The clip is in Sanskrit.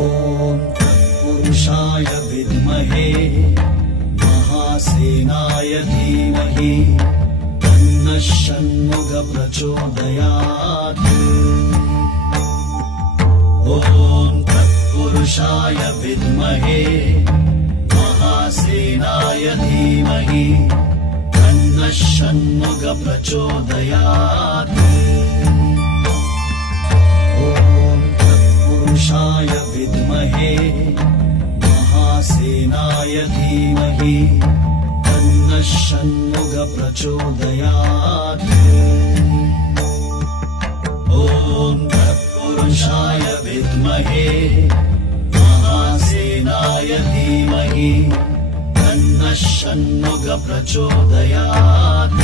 ॐ तत्पुरुषाय विद्महे महासेनाय धीमहि तन्नः षण्मुख प्रचोदयात्। ॐ तत्पुरुषाय विद्महे महासेनाय धीमहि तन्नः षण्मुख प्रचोदयात्। ॐ तत्पुरुषाय विद्महे महासेनाय धीमहि तन्नः षण्मुख प्रचोदयात्। ॐ तत्पुरुषाय विद्महे महासेनाय धीमहि तन्नः षण्मुख प्रचोदयात्।